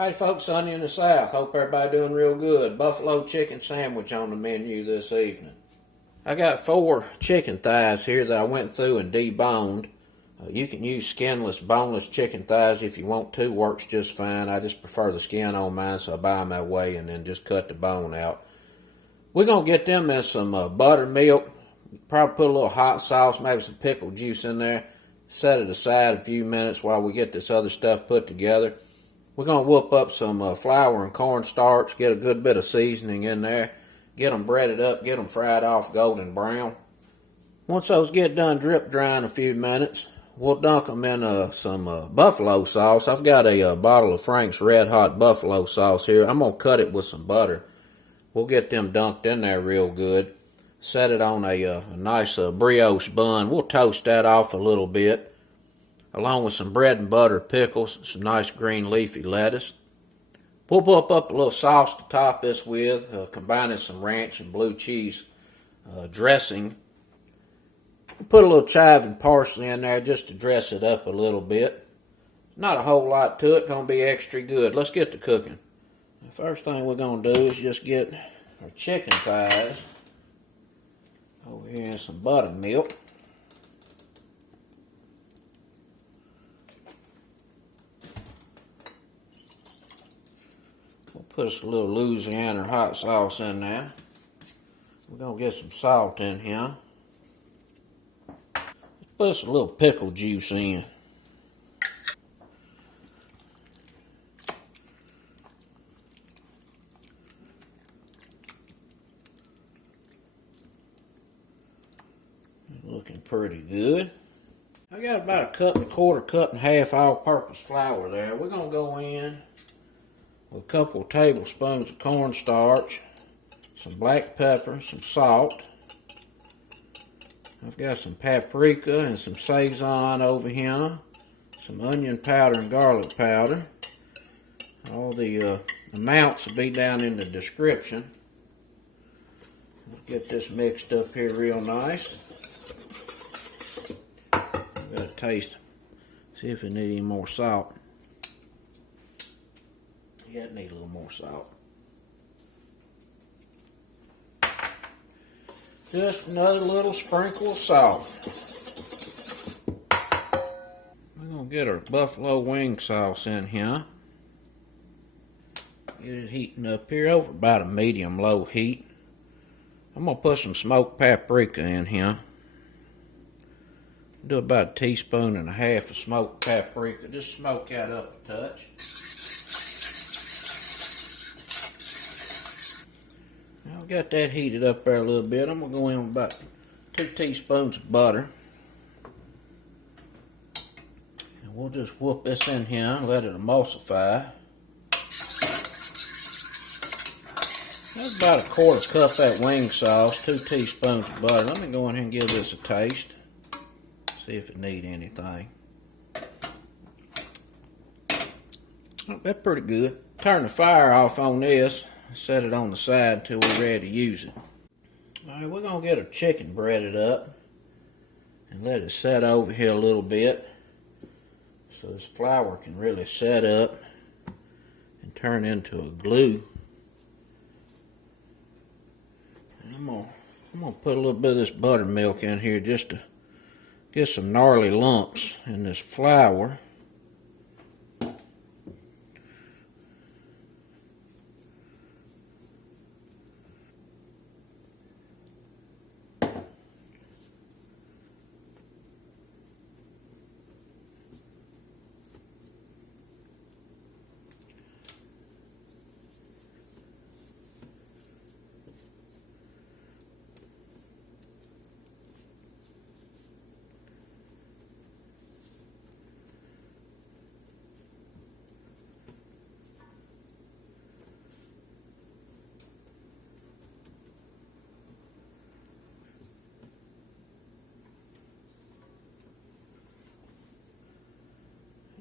Hey folks, Sonny in the South. Hope everybody doing real good. Buffalo chicken sandwich on the menu this evening. I got 4 chicken thighs here that I went through and deboned. You can use skinless, boneless chicken thighs if you want to. Works just fine. I just prefer the skin on mine, so I buy them that way and then just cut the bone out. We're going to get them in some buttermilk. Probably put a little hot sauce, maybe some pickle juice in there. Set it aside a few minutes while we get this other stuff put together. We're going to whoop up some flour and cornstarch, get a good bit of seasoning in there, get them breaded up, get them fried off golden brown. Once those get done drip drying a few minutes, we'll dunk them in some buffalo sauce. I've got a bottle of Frank's Red Hot buffalo sauce here. I'm going to cut it with some butter. We'll get them dunked in there real good. Set it on a nice brioche bun. We'll toast that off a little bit, along with some bread and butter pickles, some nice green leafy lettuce. We'll whip up a little sauce to top this with, combining some ranch and blue cheese dressing. Put a little chive and parsley in there just to dress it up a little bit. Not a whole lot to it, going to be extra good. Let's get to cooking. The first thing we're going to do is just get our chicken thighs over here in some buttermilk. We'll put us a little Louisiana hot sauce in there. We're going to get some salt in here. Let's put us a little pickle juice in. Looking pretty good. I got about 1.25 cups all-purpose flour there. We're going to go in with a couple of tablespoons of cornstarch, some black pepper, some salt. I've got some paprika and some Sazon over here, some onion powder and garlic powder. All the amounts will be down in the description. Let's get this mixed up here real nice. Got to taste, see if it needs any more salt. Yeah, it needs a little more salt. Just another little sprinkle of salt. We're going to get our buffalo wing sauce in here. Get it heating up here over about a medium-low heat. I'm going to put some smoked paprika in here. Do about 1.5 teaspoons of smoked paprika. Just smoke that up a touch. Now I've got that heated up there a little bit. I'm going to go in with about 2 teaspoons of butter. And we'll just whoop this in here and let it emulsify. That's about 1/4 cup that wing sauce, 2 teaspoons of butter. Let me go in here and give this a taste. See if it needs anything. Oh, that's pretty good. Turn the fire off on this. Set it on the side until we're ready to use it. Alright, we're going to get our chicken breaded up and let it set over here a little bit so this flour can really set up and turn into a glue. And I'm going to put a little bit of this buttermilk in here just to get some gnarly lumps in this flour.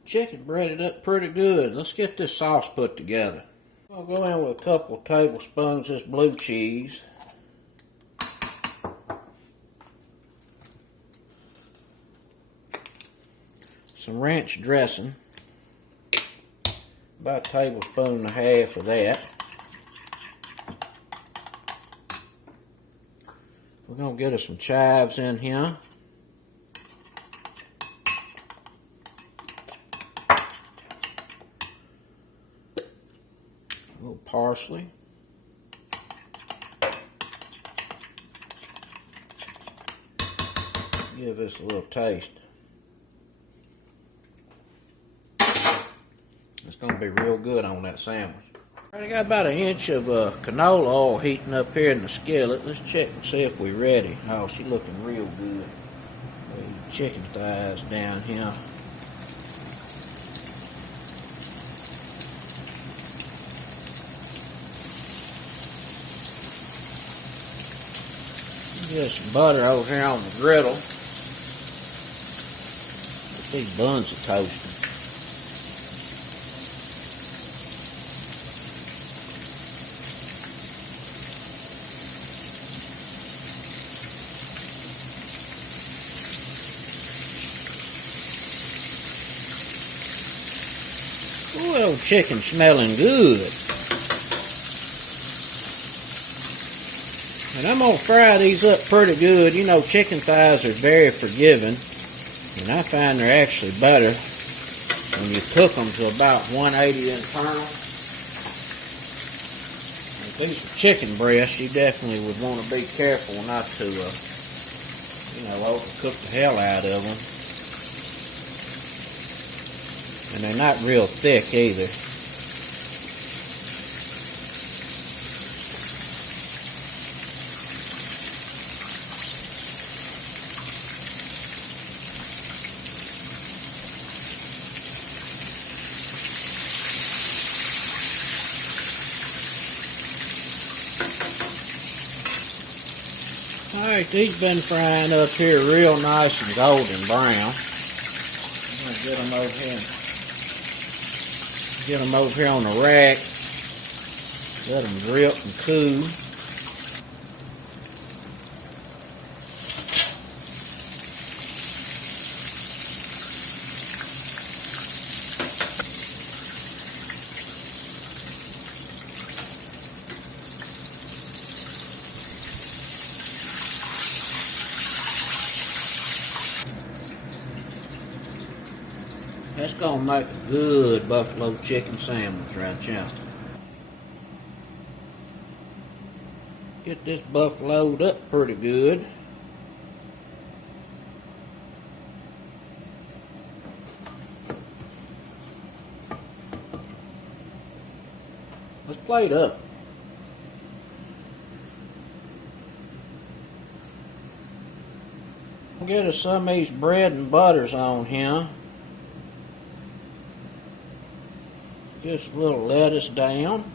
Chicken breaded up pretty good. Let's get this sauce put together. I'll go in with a couple of tablespoons of this blue cheese. Some ranch dressing. About a tablespoon and a half of that. We're going to get us some chives in here. A little parsley. Give this a little taste. It's going to be real good on that sandwich. I got about an inch of canola oil heating up here in the skillet. Let's check and see if we're ready. Oh, she's looking real good. Chicken thighs down here. Get some butter over here on the griddle. Get these buns are toasting. Ooh, old chicken smelling good. And I'm going to fry these up pretty good. You know, chicken thighs are very forgiving. And I find they're actually better when you cook them to about 180 internal. If these are chicken breasts, you definitely would want to be careful not to, overcook the hell out of them. And they're not real thick either. Alright, these been frying up here real nice and golden brown. I'm going to get them over here. Get them over here on the rack. Let them drip and cool. That's going to make a good buffalo chicken sandwich right here. Get this buffaloed up pretty good. Let's plate up. Get us some of these bread and butters on here. Just a little lettuce down.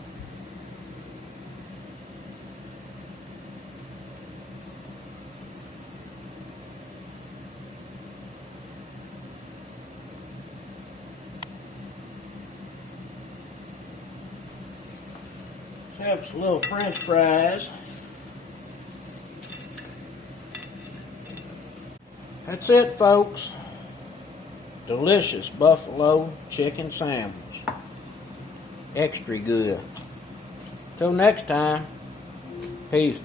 Have some little French fries. That's it, folks. Delicious buffalo chicken sandwich. Extra good. Till next time, peace.